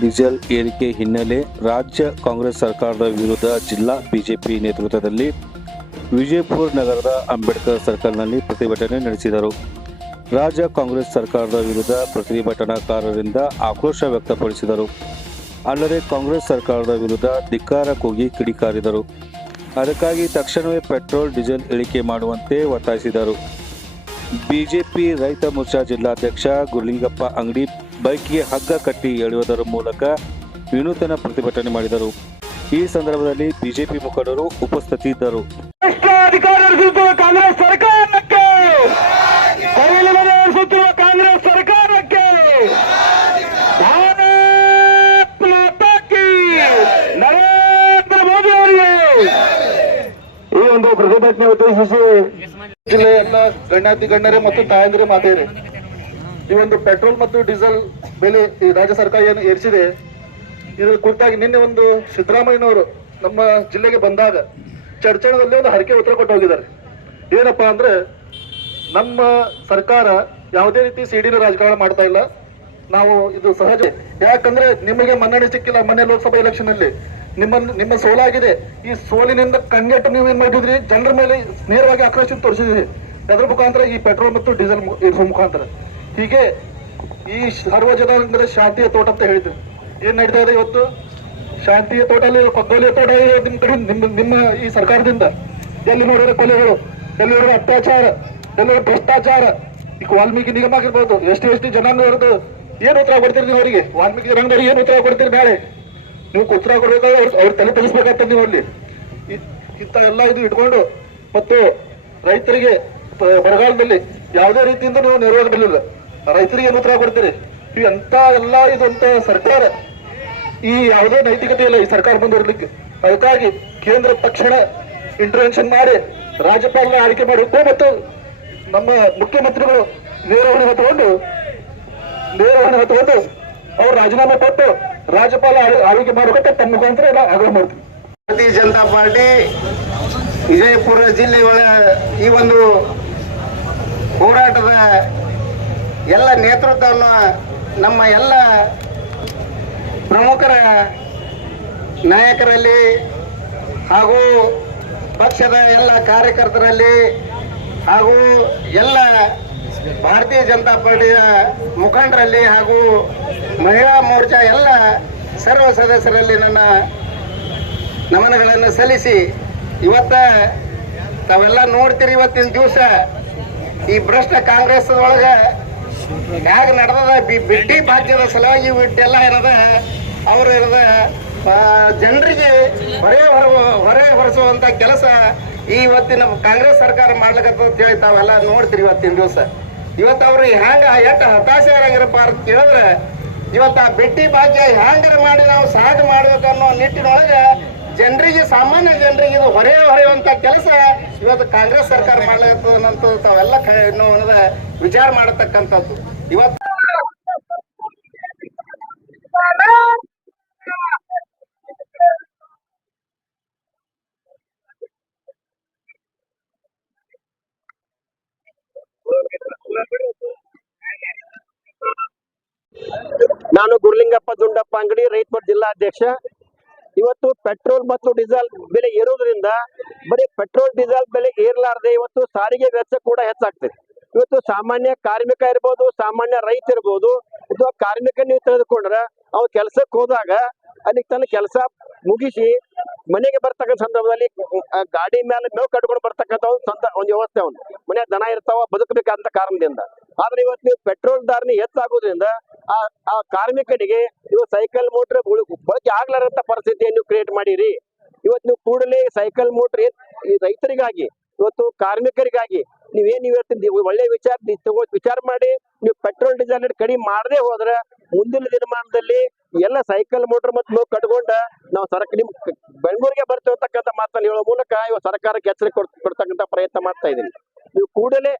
Diesel ಏರಿಕೆ ಹಿನ್ನೆಲೆ ರಾಜ್ಯ ಕಾಂಗ್ರೆಸ್ ಸರ್ಕಾರದ ವಿರುದ್ಧ ಜಿಲ್ಲಾ ಬಿಜೆಪಿ ನೇತೃತ್ವದಲ್ಲಿ ವಿಜಯಪುರ ನಗರದ ಅಂಬೇಡ್ಕರ್ ಸರ್ಕಲ್ನಲ್ಲಿ ಪ್ರತಿಭಟನೆ ನಡೆಸಿದರು. ರಾಜ್ಯ ಕಾಂಗ್ರೆಸ್ ಸರ್ಕಾರದ ವಿರುದ್ಧ ಪ್ರತಿಭಟನಾಕಾರರಿಂದ ಆಕ್ರೋಶ ವ್ಯಕ್ತಪಡಿಸಿದರು. ಅಲ್ಲದೆ ಕಾಂಗ್ರೆಸ್ ಸರ್ಕಾರದ ವಿರುದ್ಧ ಧಿಕ್ಕಾರ ಕೂಗಿ ಕಿಡಿಕಾರಿದರು. ಅದಕ್ಕಾಗಿ ತಕ್ಷಣವೇ ಪೆಟ್ರೋಲ್, ಡೀಸೆಲ್ ಇಳಿಕೆ ಮಾಡುವಂತೆ ಒತ್ತಾಯಿಸಿದರು. ಬಿಜೆಪಿ ರೈತ ಮೋರ್ಚಾ ಜಿಲ್ಲಾಧ್ಯಕ್ಷ ಗುರುಲಿಂಗಪ್ಪ ಅಂಗಡಿ ಬೈಕ್ಗೆ ಹಗ್ಗ ಕಟ್ಟಿ ಎಳೆಯುವುದರ ಮೂಲಕ ವಿನೂತನ ಪ್ರತಿಭಟನೆ ಮಾಡಿದರು. ಈ ಸಂದರ್ಭದಲ್ಲಿ ಬಿಜೆಪಿ ಮುಖಂಡರು ನಡೆಸುತ್ತಿರುವ ಕಾಂಗ್ರೆಸ್ ಸರ್ಕಾರಕ್ಕೆ! ಕಾಂಗ್ರೆಸ್ ಸರ್ಕಾರಕ್ಕೆ! ನರೇಂದ್ರ ಈ ಒಂದು ಪ್ರತಿಭಟನೆ ಉದ್ದೇಶಿಸಿ ಜಿಲ್ಲೆಯ ಎಲ್ಲ ಗಣ್ಯಾತಿ ಗಣ್ಯರೇ ಮತ್ತು ತಾಯಂದಿರೇ ಮಾತೆಯರೇ ಈ ಒಂದು ಪೆಟ್ರೋಲ್ ಮತ್ತು ಡೀಸೆಲ್ ಬೆಲೆ ಈ ರಾಜ್ಯ ಸರ್ಕಾರ ಏನು ಏರಿಸಿದೆ ಇದರ ಕುರಿತಾಗಿ ನಿನ್ನೆ ಒಂದು ಸಿದ್ದರಾಮಯ್ಯನವರು ನಮ್ಮ ಜಿಲ್ಲೆಗೆ ಬಂದಾಗ ಚರ್ಚೆಗಳಲ್ಲಿ ಒಂದು ಹರಕೆ ಉತ್ತರ ಕೊಟ್ಟು ಹೋಗಿದ್ದಾರೆ. ಏನಪ್ಪಾ ಅಂದ್ರೆ, ನಮ್ಮ ಸರ್ಕಾರ ಯಾವುದೇ ರೀತಿ ಸಿಡಿನ ರಾಜಕಾರಣ ಮಾಡ್ತಾ ಇಲ್ಲ. ನಾವು ಇದು ಸಹಜ. ಯಾಕಂದ್ರೆ ನಿಮಗೆ ಮನ್ನಣೆ ಸಿಕ್ಕಿಲ್ಲ ಮೊನ್ನೆ ಲೋಕಸಭಾ ಎಲೆಕ್ಷನ್ ಅಲ್ಲಿ. ನಿಮ್ಮ ನಿಮ್ಮ ಸೋಲಾಗಿದೆ. ಈ ಸೋಲಿನಿಂದ ಕಣ್ಣೆಟ್ಟು ನೀವು ಏನ್ ಮಾಡಿದ್ರಿ? ಜನರ ಮೇಲೆ ನೇರವಾಗಿ ಆಕ್ರೋಶ ತೋರಿಸಿದ್ರಿ. ಅದರ ಮುಖಾಂತರ ಈ ಪೆಟ್ರೋಲ್ ಮತ್ತು ಡೀಸೆಲ್ ಇದ್ರ ಮುಖಾಂತರ. ಹೀಗೆ ಈ ಸರ್ವ ಜನ ಅಂದ್ರೆ ಶಾಂತಿಯ ತೋಟ ಅಂತ ಹೇಳಿದ್ರು. ಏನ್ ನಡೀತಾ ಇದೆ ಇವತ್ತು? ಶಾಂತಿಯ ತೋಟ ಅಲ್ಲಿ ಕೊದ್ದೋಲಿಯ ತೋಟ ನಿಮ್ ಕಡೆ, ನಿಮ್ಮ ನಿಮ್ಮ ಈ ಸರ್ಕಾರದಿಂದ. ಎಲ್ಲಿ ನೋಡಿದ್ರೆ ಕೊಲೆಗಳು, ಎಲ್ಲಿ ನೋಡಿದ್ರೆ ಅತ್ಯಾಚಾರ, ಎಲ್ಲಿ ಭ್ರಷ್ಟಾಚಾರ. ಈಗ ವಾಲ್ಮೀಕಿ ನಿಗಮ ಆಗಿರ್ಬೋದು ಎಷ್ಟು ಎಷ್ಟು ಇರೋದು ಏನ್ ಉತ್ತರ ಕೊಡ್ತೀರಿ ನೀವು ಅವರಿಗೆ? ವಾಲ್ಮೀಕಿ ಜನಾಂಗದವ್ರಿಗೆ ಏನು ಉತ್ತರ ಕೊಡ್ತೀರಿ ನಾಳೆ? ನೀವು ಉತ್ತರ ಕೊಡ್ಬೇಕಾದ್ರೆ ಅವ್ರ ಅವ್ರ ತಲೆ ತಗಿಸ್ಬೇಕಾಗ್ತದೆ ನೀವು ಅಲ್ಲಿ. ಇಂಥ ಎಲ್ಲ ಇದು ಇಟ್ಕೊಂಡು, ಮತ್ತು ರೈತರಿಗೆ ಬರಗಾಲದಲ್ಲಿ ಯಾವುದೇ ರೀತಿಯಿಂದ ನೀವು ನೆರವಾಗಲಿಲ್ಲ. ರೈತರಿಗೆ ಏನು ಉತ್ತರ ಕೊಡ್ತೀರಿ ಎಂತ ಎಲ್ಲ ಇದಂತ ಸರ್ಕಾರ, ಈ ಯಾವುದೇ ನೈತಿಕತೆ ಇಲ್ಲ, ಈ ಸರ್ಕಾರ ಮುಂದುವರಲಿಕ್ಕೆ ಅದಕ್ಕಾಗಿ ಕೇಂದ್ರ ತಕ್ಷಣ ಇಂಟರ್ವೆನ್ಷನ್ ಮಾಡಿ, ರಾಜ್ಯಪಾಲನ ಆಯ್ಕೆ ಮಾಡಬೇಕು ಮತ್ತು ನಮ್ಮ ಮುಖ್ಯಮಂತ್ರಿಗಳು ನೇರವಣೆ ಹೊತ್ತುಕೊಂಡು ನೇರವಣೆ ಹೊತ್ತುಕೊಂಡು ಅವರು ರಾಜೀನಾಮೆ ಕೊಟ್ಟು ರಾಜ್ಯಪಾಲ ಆಯ್ಕೆ ಮಾಡಬೇಕು ತಮ್ಮ ಮುಖಾಂತರ ಎಲ್ಲ ಆಗ್ರಹ ಮಾಡ್ತೀವಿ. ಭಾರತೀಯ ಜನತಾ ಪಾರ್ಟಿ ವಿಜಯಪುರ ಜಿಲ್ಲೆಯ ಈ ಒಂದು ಹೋರಾಟದ ಎಲ್ಲ ನೇತೃತ್ವವನ್ನು ನಮ್ಮ ಎಲ್ಲ ಪ್ರಮುಖರ ನಾಯಕರಲ್ಲಿ ಹಾಗೂ ಪಕ್ಷದ ಎಲ್ಲ ಕಾರ್ಯಕರ್ತರಲ್ಲಿ ಹಾಗೂ ಎಲ್ಲ ಭಾರತೀಯ ಜನತಾ ಪಾರ್ಟಿಯ ಮುಖಂಡರಲ್ಲಿ ಹಾಗೂ ಮಹಿಳಾ ಮೋರ್ಚಾ ಎಲ್ಲ ಸರ್ವ ಸದಸ್ಯರಲ್ಲಿ ನನ್ನ ನಮನಗಳನ್ನು ಸಲ್ಲಿಸಿ ಇವತ್ತ ತಾವೆಲ್ಲ ನೋಡ್ತೀರಿ ಇವತ್ತಿನ ದಿವಸ ಈ ಭ್ರಷ್ಟ ಕಾಂಗ್ರೆಸ್ ಒಳಗ ಹ್ಯಾಗ ನಡೆದ ಬಿಟ್ಟಿ ಭಾಗ್ಯದ ಸಲುವಾಗಿ ಬಿಟ್ಟೆಲ್ಲ ಏನದ? ಅವ್ರು ಇರದ ಜನರಿಗೆ ಹೊರೆ ಹೊರ ಹೊರೆ ಹೊರಿಸುವಂತ ಕೆಲಸ ಈ ಇವತ್ತಿನ ಕಾಂಗ್ರೆಸ್ ಸರ್ಕಾರ ಮಾಡ್ಲಿಕ್ಕಂತ ಹೇಳಿ ತಾವೆಲ್ಲ ನೋಡ್ತೀರಿ ಇವತ್ತಿನ ದಿವಸ. ಇವತ್ತು ಅವ್ರು ಹ್ಯಾಂಗ ಎಷ್ಟು ಹತಾಶೆಯಾಗಿರಪ್ಪ ಅಂತ ಕೇಳಿದ್ರೆ, ಇವತ್ತು ಆ ಬಿಟ್ಟಿ ಭಾಗ್ಯ ಹ್ಯಾಂಗರ ಮಾಡಿ ನಾವು ಸಾಟ್ ಮಾಡ್ಬೇಕು ಅನ್ನೋ ನಿಟ್ಟಿನೊಳಗೆ ಜನರಿಗೆ, ಸಾಮಾನ್ಯ ಜನರಿಗೆ ಇದು ಹೊರೆ ಹೊರೆಯುವಂತ ಕೆಲಸ. ಇವತ್ತು ಕಾಂಗ್ರೆಸ್ ಸರ್ಕಾರ ಮಾಡ್ಲತ್ತದಂತ ತಾವೆಲ್ಲ ಅನ್ನೋದ ವಿಚಾರ ಮಾಡತಕ್ಕಂಥದ್ದು. ಇವತ್ತು ನಾನು ಗುರುಲಿಂಗಪ್ಪ ದುಂಡಪ್ಪ ಅಂಗಡಿ ರೈತ ಜಿಲ್ಲಾಧ್ಯಕ್ಷ. ಇವತ್ತು ಪೆಟ್ರೋಲ್ ಮತ್ತು ಡೀಸೆಲ್ ಬೆಲೆ ಏರೋದ್ರಿಂದ ಬರೀ ಪೆಟ್ರೋಲ್, ಡೀಸೆಲ್ ಬೆಲೆ ಏರ್ಲಾರ್ದೆ ಇವತ್ತು ಸಾರಿಗೆ ವೆಚ್ಚ ಕೂಡ ಹೆಚ್ಚಾಗ್ತದೆ. ಇವತ್ತು ಸಾಮಾನ್ಯ ಕಾರ್ಮಿಕ ಇರ್ಬೋದು, ಸಾಮಾನ್ಯ ರೈತ ಇರ್ಬೋದು, ಅಥವಾ ಕಾರ್ಮಿಕ ನೀವು ತೆಗೆದುಕೊಂಡ್ರೆ ಅವ್ರು ಕೆಲಸಕ್ಕೆ ಹೋದಾಗ ಅಲ್ಲಿ ತನ್ನ ಕೆಲಸ ಮುಗಿಸಿ ಮನೆಗೆ ಬರ್ತಕ್ಕಂಥ ಸಂದರ್ಭದಲ್ಲಿ ಗಾಡಿ ಮೇಲೆ ಮೇವು ಕಟ್ಕೊಂಡು ಬರ್ತಕ್ಕಂಥ ಒಂದು ಸಂದ, ಒಂದು ವ್ಯವಸ್ಥೆ ಒಂದು ಮನೆ ದನ ಇರ್ತಾವ ಬದುಕಬೇಕಂತ ಕಾರಣದಿಂದ. ಆದ್ರೆ ಇವತ್ತು ನೀವು ಪೆಟ್ರೋಲ್ ಧಾರಣೆ ಹೆಚ್ಚಾಗೋದ್ರಿಂದ ಆ ಕಾರ್ಮಿಕನಿಗೆ ಇವು ಸೈಕಲ್, ಮೋಟ್ರ್ ಬಳಕೆ ಆಗ್ಲಾರಂತ ಪರಿಸ್ಥಿತಿಯನ್ನು ನೀವು ಕ್ರಿಯೇಟ್ ಮಾಡಿರಿ. ಇವತ್ತು ನೀವು ಕೂಡಲೇ ಸೈಕಲ್, ಮೋಟ್ರ್ ಈ ರೈತರಿಗಾಗಿ, ಇವತ್ತು ಕಾರ್ಮಿಕರಿಗಾಗಿ ನೀವೇನು ಇವತ್ತು ನೀವು ಒಳ್ಳೆ ವಿಚಾರ, ನೀವು ವಿಚಾರ ಮಾಡಿ, ನೀವು ಪೆಟ್ರೋಲ್, ಡೀಸೆಲ್ ಕಡಿಮೆ ಮಾಡದೆ ಹೋದ್ರೆ ಮುಂದಿನ ದಿನಮಾನದಲ್ಲಿ ಎಲ್ಲ ಸೈಕಲ್, ಮೋಟರ್ ಮತ್ತು ನೋವು ಕಟ್ಕೊಂಡ ನಾವು ಸರ್ಕ, ನಿಮ್ ಬೆಂಗಳೂರಿಗೆ ಬರ್ತೇವೆ ಅಂತಕ್ಕಂಥ ಮಾತನ್ನು ಹೇಳೋ ಮೂಲಕ ಇವತ್ತು ಸರ್ಕಾರಕ್ಕೆ ಎಚ್ಚರಿಕೆ ಕೊಡ್- ಕೊಡ್ತಕ್ಕಂಥ ಪ್ರಯತ್ನ ಮಾಡ್ತಾ ಇದ್ದೀನಿ. ನೀವು ಕೂಡಲೇ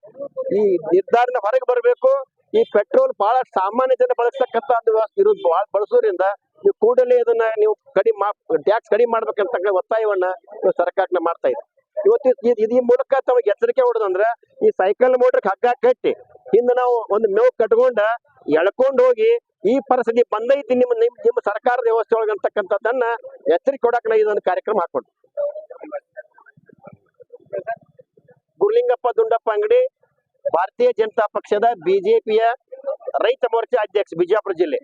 ಈ ನಿರ್ಧಾರನ ಹೊರಗೆ ಬರಬೇಕು. ಈ ಪೆಟ್ರೋಲ್ ಬಹಳ ಸಾಮಾನ್ಯ ಜನ ಬಳಸ್ತಕ್ಕಂತ ಇರೋದು ಬಳಸೋದ್ರಿಂದ ನೀವು ಕೂಡಲೇ ಇದನ್ನ ನೀವು ಕಡಿಮೆ ಟ್ಯಾಕ್ಸ್ ಕಡಿಮೆ ಮಾಡ್ಬೇಕಂತ ಒತ್ತಾಯವನ್ನ ಸರ್ಕಾರಕ್ಕೆ ಮಾಡ್ತಾ ಇದೆ ಇವತ್ತು ಈ ಮೂಲಕ ತಮಗೆ ಎಚ್ಚರಿಕೆ ಹೊಡೆದಂದ್ರೆ ಈ ಸೈಕಲ್ ಮೋಟರ್ ಹಗ್ಗ ಕಟ್ಟಿ ಹಿಂದ ನಾವು ಒಂದು ಮೇವು ಕಟ್ಕೊಂಡ ಎಳ್ಕೊಂಡು ಹೋಗಿ ಈ ಪರಿಸ್ಥಿತಿ ಬಂದೈತಿ ನಿಮ್ಮ ನಿಮ್ ನಿಮ್ಮ ಸರ್ಕಾರದ ವ್ಯವಸ್ಥೆ ಒಳಗೆ ಅಂತಕ್ಕಂಥದ್ದನ್ನ ಎಚ್ಚರಿಕೆ ಕೊಡಕ್ಕೆ ನಾ ಇದೊಂದು ಕಾರ್ಯಕ್ರಮ ಹಾಕೊಂಡು ಗುರುಲಿಂಗಪ್ಪ ದುಂಡಪ್ಪ ಅಂಗಡಿ ಭಾರತೀಯ ಜನತಾ ಪಕ್ಷದ ಬಿಜೆಪಿಯ ರೈತ ಮೋರ್ಚಾ ಅಧ್ಯಕ್ಷ ಬಿಜಾಪುರ ಜಿಲ್ಲೆ.